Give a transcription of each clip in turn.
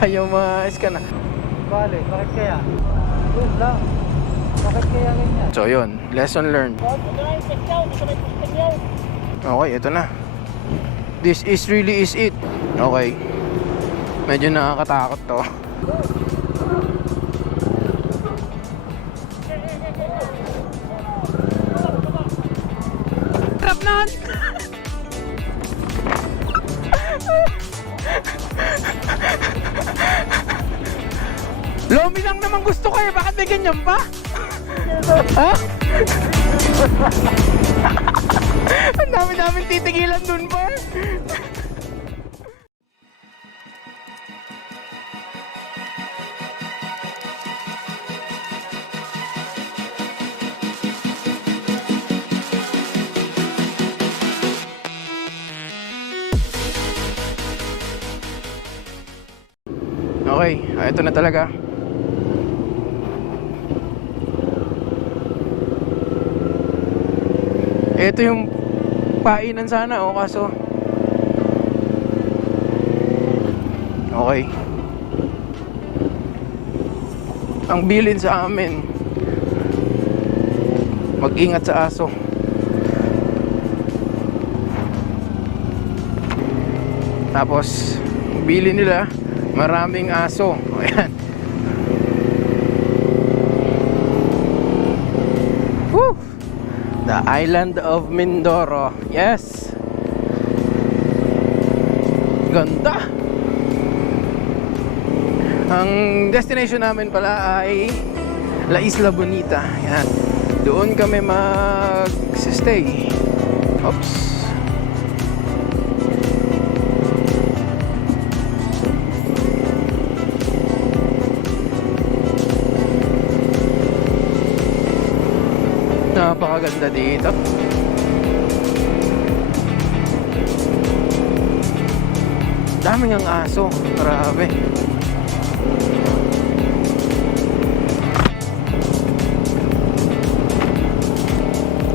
Ayaw ma-scan na. Bale, bakit kaya? Yun lang. Bakit kaya ganyan? So yun, lesson learned. Okay, ito na. This is really is it. Okay. Medyo nakakatakot to. Trap na! Lomi lang naman gusto ko eh. Bakit may ganyan pa? Ha? Ang dami-daming titigilan dun pa. Okay, ito na talaga. Ito yung painan sana, oh, kaso okay. Ang bilin sa amin, mag-ingat sa aso. Tapos bilin nila, maraming aso. Ayan. Woo! The Island of Mindoro. Yes. Ganda. Ang destination namin pala ay La Isla Bonita. Yan. Doon kami mag-stay. Oops. Napakaganda dito. Daming ang aso. Grabe.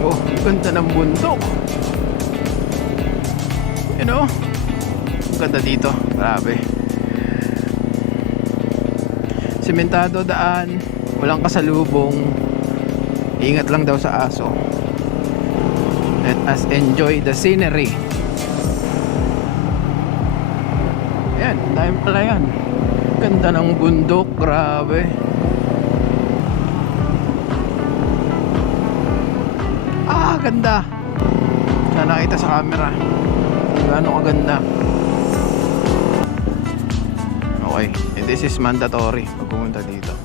Oh, ganda ng bundok. You know? Ganda dito. Grabe. Sementado daan. Walang kasalubong. Ingat lang daw sa aso. Let us enjoy the scenery. Ayan, dahil pala yan. Ganda ng bundok, grabe. Ah, ganda. Sana nakita sa camera kung gaano kaganda. Okay, and this is mandatory pag pumunta dito.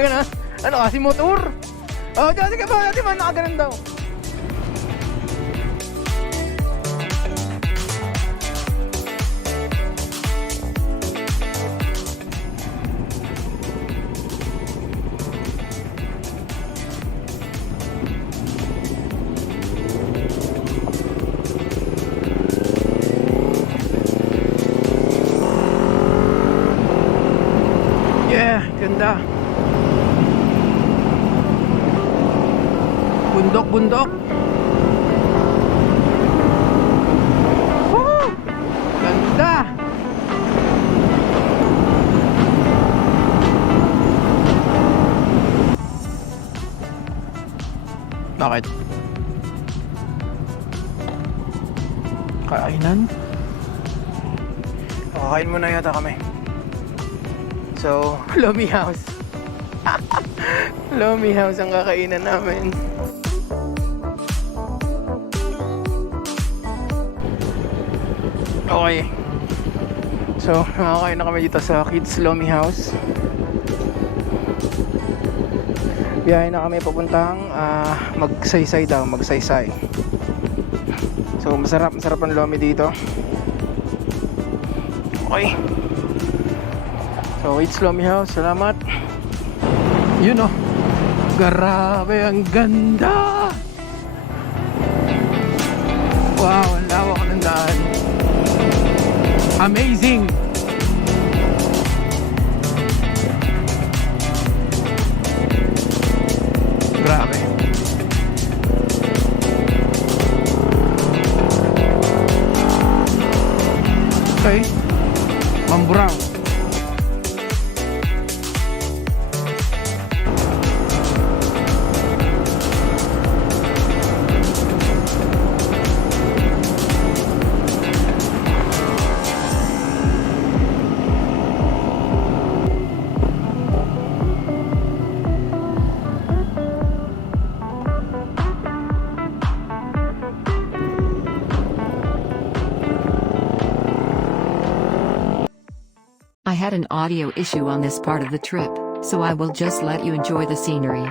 Gana? Ano kasi motor? Oh, dyan ka ba? Dati man nakaganan daw. Yeah, ganda. Bundok-bundok. Woo! Ganda. Bakit? Kainan? Kakain muna yata kami. So, Lomi House. Lomi House ang kakainan namin. Okay. So, nakakain na kami dito sa Kids Lomi House. Biyahe na kami papuntang magsaysay daw, magsaysay. So, masarap ang Lomi dito. Okay. So, Kids Lomi House, salamat. Yun oh. Grabe, ang ganda. Wow, ang lawak. Amazing! Grabe. Okay. Mamburao. I had an audio issue on this part of the trip, so I will just let you enjoy the scenery.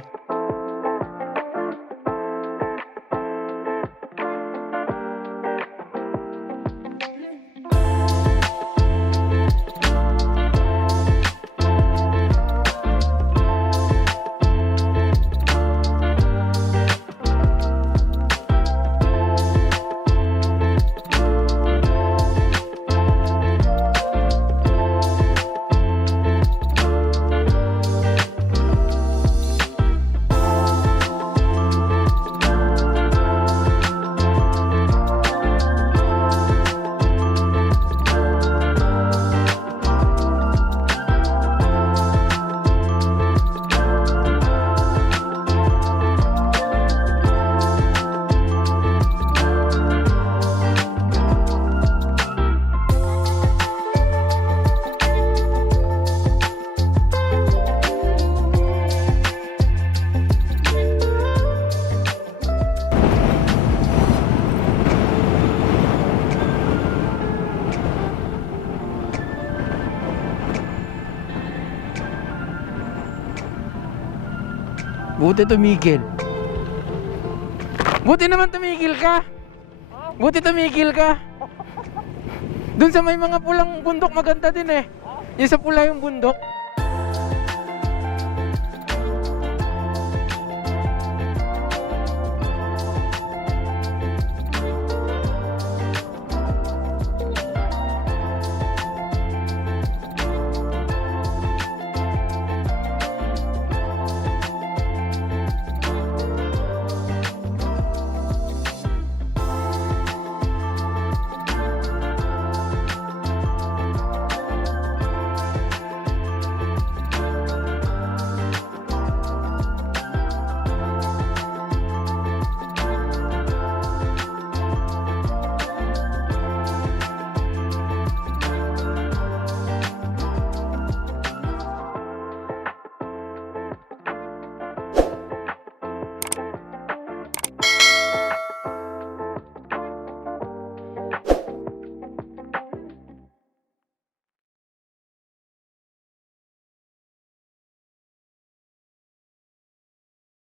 Buti tumigil. Buti naman tumigil ka. Buti tumigil ka. Doon sa may mga pulang bundok maganda din eh. Yung sa pula yung bundok.